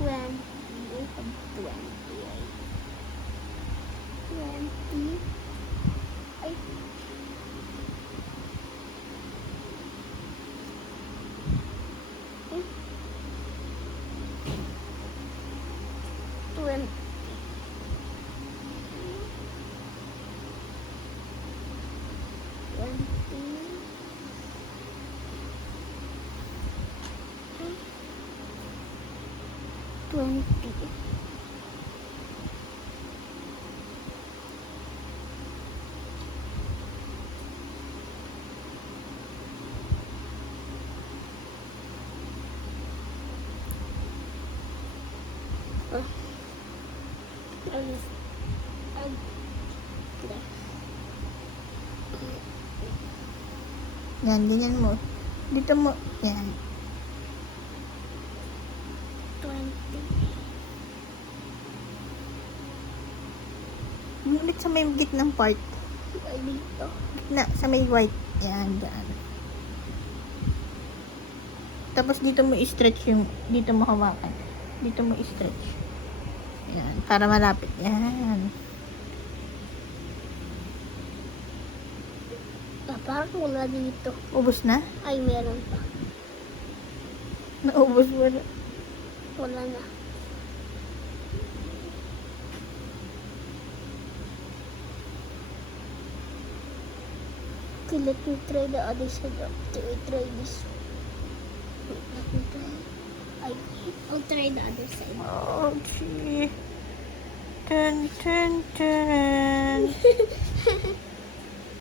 20. 20. Ay. Ay. 20. 20. Yan, ganyan mo. Dito mo. Yan. 20. Ulit sa may gitnang part. Ay, dito. Gitna, sa may white. Yan, dyan. Tapos dito mo i-stretch yung, dito mo hawakan. Dito mo i-stretch. Yan, para malapit. Yan. Parang wala dito. Ubus na? Ay, meron pa. Naubos mo na. Wala na. Okay, let me try the other side. Okay, I try this. Let me try. I'll try the other side. Oh, gee. Dun, dun, dun.